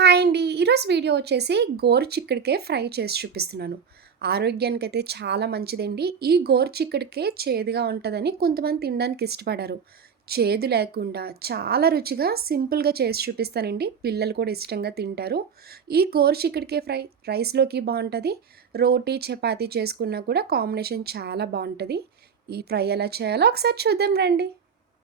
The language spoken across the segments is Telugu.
హాయ్ అండి. ఈరోజు వీడియో వచ్చేసి గోరుచిక్కుడుకాయ ఫ్రై చేసి చూపిస్తున్నాను. ఆరోగ్యానికైతే చాలా మంచిదండి. ఈ గోరుచిక్కుడుకాయ చేదుగా ఉంటదని కొంతమంది తినడానికి ఇష్టపడరు. చేదు లేకుండా చాలా రుచిగా, సింపుల్‌గా చేసి చూపిస్తానండి. పిల్లలు కూడా ఇష్టంగా తింటారు. ఈ గోరుచిక్కుడుకాయ ఫ్రై రైస్‌లోకి బావుంటది. రోటీ, చపాతీ చేసుకున్నా కూడా కాంబినేషన్ చాలా బావుంటది. ఈ ఫ్రై ఎలా చేయాలో ఒకసారి చూద్దాం రండి.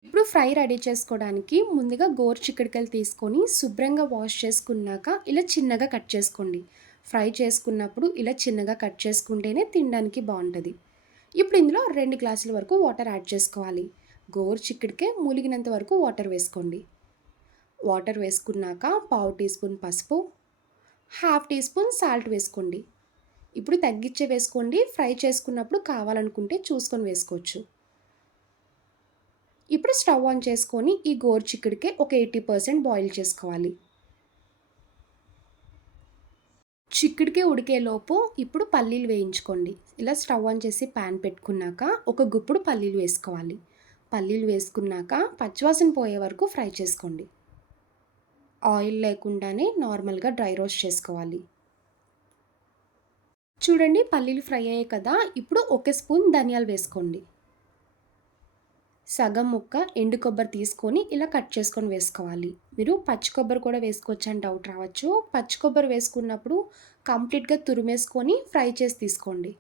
ఇప్పుడు ఫ్రై రెడీ చేసుకోవడానికి ముందుగా గోరుచిక్కుడుకాయలు తీసుకొని శుభ్రంగా వాష్ చేసుకున్నాక ఇలా చిన్నగా కట్ చేసుకోండి. ఫ్రై చేసుకున్నప్పుడు ఇలా చిన్నగా కట్ చేసుకుంటేనే తినడానికి బాగుంటుంది. ఇప్పుడు ఇందులో 2 గ్లాసుల వరకు వాటర్ యాడ్ చేసుకోవాలి. గోరుచిక్కుడుకాయ మూలిగినంత వరకు వాటర్ వేసుకోండి. వాటర్ వేసుకున్నాక పావు టీ స్పూన్ పసుపు, హాఫ్ టీ స్పూన్ సాల్ట్ వేసుకోండి. ఇప్పుడు తగ్గించే వేసుకోండి. ఫ్రై చేసుకున్నప్పుడు కావాలనుకుంటే చూసుకొని వేసుకోవచ్చు. ఇప్పుడు స్టవ్ ఆన్ చేసుకొని ఈ గోరుచిక్కుడుకాయ ఒక 80% బాయిల్ చేసుకోవాలి. చిక్కుడుకాయ ఉడికేలోపు ఇప్పుడు పల్లీలు వేయించుకోండి. ఇలా స్టవ్ ఆన్ చేసి ప్యాన్ పెట్టుకున్నాక ఒక గుప్పుడు పల్లీలు వేసుకోవాలి. పల్లీలు వేసుకున్నాక పచ్చివాసన పోయే వరకు ఫ్రై చేసుకోండి. ఆయిల్ లేకుండానే నార్మల్గా డ్రై రోస్ట్ చేసుకోవాలి. చూడండి పల్లీలు ఫ్రై అయ్యాయి కదా, ఇప్పుడు ఒక స్పూన్ ధనియాలు వేసుకోండి. సగం ముక్క ఎండు కొబ్బరి తీసుకొని ఇలా కట్ చేసుకొని వేసుకోవాలి. మీరు పచ్చి కొబ్బరి కూడా వేసుకోవచ్చు అని డౌట్ రావచ్చు. పచ్చి కొబ్బరి వేసుకున్నప్పుడు కంప్లీట్‌గా తురిమేసుకొని ఫ్రై చేసి తీసుకోండి.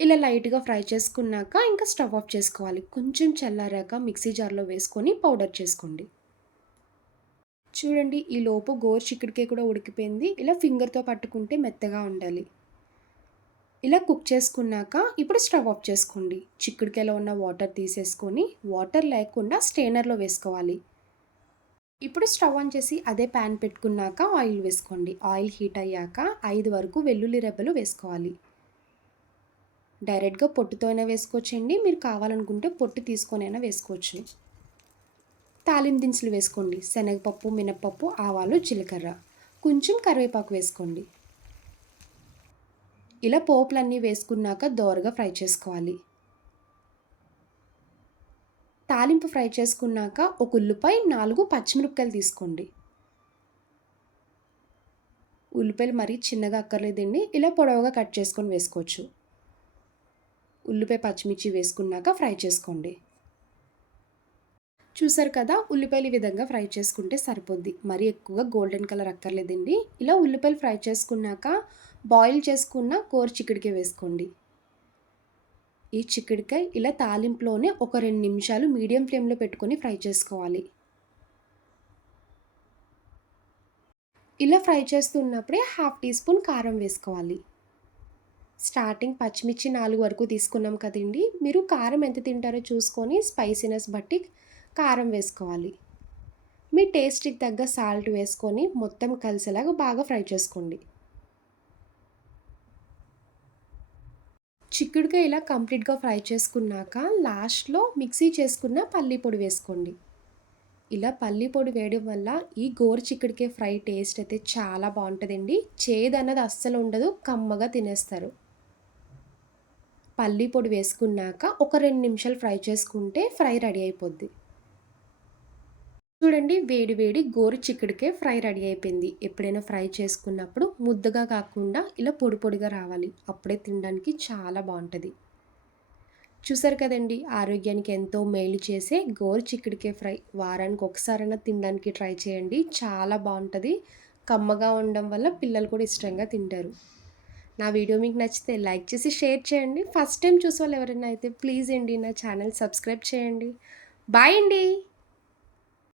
ఇలా లైట్‌గా ఫ్రై చేసుకున్నాక ఇంకా స్టవ్ ఆఫ్ చేసుకోవాలి. కొంచెం చల్లారాక మిక్సీ జార్‌లో వేసుకొని పౌడర్ చేసుకోండి. చూడండి ఈ లోపు గోరుచిక్కుడుకాయ కూడా ఉడికిపోయింది. ఇలా ఫింగర్‌తో పట్టుకుంటే మెత్తగా ఉండాలి. ఇలా కుక్ చేసుకున్నాక ఇప్పుడు స్టవ్ ఆఫ్ చేసుకోండి. చిక్కుడుకాయలో ఉన్న వాటర్ తీసేసుకొని వాటర్ లేకుండా స్ట్రెయినర్‌లో వేసుకోవాలి. ఇప్పుడు స్టవ్ ఆన్ చేసి అదే ప్యాన్ పెట్టుకున్నాక ఆయిల్ వేసుకోండి. ఆయిల్ హీట్ అయ్యాక 5 వరకు వెల్లుల్లి రెబ్బలు వేసుకోవాలి. డైరెక్ట్‌గా పొట్టుతో అయినా వేసుకోవచ్చండి. మీరు కావాలనుకుంటే పొట్టు తీసుకొనైనా వేసుకోవచ్చు. తాలింపు దినుసులు వేసుకోండి. శనగపప్పు, మినపప్పు, ఆవాలు, జీలకర్ర, కొంచెం కరివేపాకు వేసుకోండి. ఇలా పోపులన్నీ వేసుకున్నాక దోరగా ఫ్రై చేసుకోవాలి. తాలింపు ఫ్రై చేసుకున్నాక ఒక ఉల్లిపాయ, 4 పచ్చిమిరపకాయలు తీసుకోండి. ఉల్లిపాయలు మరీ చిన్నగా అక్కర్లేదండి. ఇలా పొడవుగా కట్ చేసుకొని వేసుకోవచ్చు. ఉల్లిపాయ, పచ్చిమిర్చి వేసుకున్నాక ఫ్రై చేసుకోండి. చూసారు కదా, ఉల్లిపాయలు ఈ విధంగా ఫ్రై చేసుకుంటే సరిపోద్ది. మరీ ఎక్కువగా గోల్డెన్ కలర్ అక్కర్లేదండి. ఇలా ఉల్లిపాయలు ఫ్రై చేసుకున్నాక బాయిల్ చేసుకున్న గోరుచిక్కుడుకాయ వేసుకోండి. ఈ చిక్కుడుకాయ ఇలా తాలింపులోనే ఒక 2 నిమిషాలు మీడియం ఫ్లేమ్‌లో పెట్టుకొని ఫ్రై చేసుకోవాలి. ఇలా ఫ్రై చేస్తున్నప్పుడే హాఫ్ టీ స్పూన్ కారం వేసుకోవాలి. స్టార్టింగ్ పచ్చిమిర్చి 4 వరకు తీసుకున్నాం కదండీ! మీరు కారం ఎంత తింటారో చూసుకొని స్పైసీనెస్ బట్టి కారం వేసుకోవాలి. మీ టేస్ట్‌కి తగ్గ సాల్ట్ వేసుకొని మొత్తం కలిసేలాగా బాగా ఫ్రై చేసుకోండి. చిక్కుడుకాయ ఇలా కంప్లీట్‌గా ఫ్రై చేసుకున్నాక లాస్ట్‌లో మిక్సీ చేసుకున్న పల్లి పొడి వేసుకోండి. ఇలా పల్లి పొడి వేయడం వల్ల ఈ గోరుచిక్కుడుకాయ ఫ్రై టేస్ట్ అయితే చాలా బావుంటదండి. చేదన్నది అస్సలు ఉండదు. కమ్మగా తినేస్తారు. పల్లి పొడి వేసుకున్నాక ఒక 2 నిమిషాలు ఫ్రై చేసుకుంటే ఫ్రై రెడీ అయిపోద్ది. చూడండి వేడి వేడి గోరుచిక్కుడుకాయ ఫ్రై రెడీ అయిపోయింది. ఎప్పుడైనా ఫ్రై చేసుకున్నప్పుడు ముద్దగా కాకుండా ఇలా పొడి పొడిగా రావాలి. అప్పుడే తినడానికి చాలా బావుంటది. చూసారు కదండీ! ఆరోగ్యానికి ఎంతో మేలు చేసే గోరుచిక్కుడుకాయ ఫ్రై వారానికి ఒకసారైనా తినడానికి ట్రై చేయండి. చాలా బావుంటది. కమ్మగా ఉండడం వల్ల పిల్లలు కూడా ఇష్టంగా తింటారు. నా వీడియో మీకు నచ్చితే లైక్ చేసి షేర్ చేయండి. ఫస్ట్ టైం చూసేవాళ్ళు ఎవరైనా అయితే ప్లీజ్ అండి నా ఛానల్ సబ్స్క్రైబ్ చేయండి. బాయ్ అండి.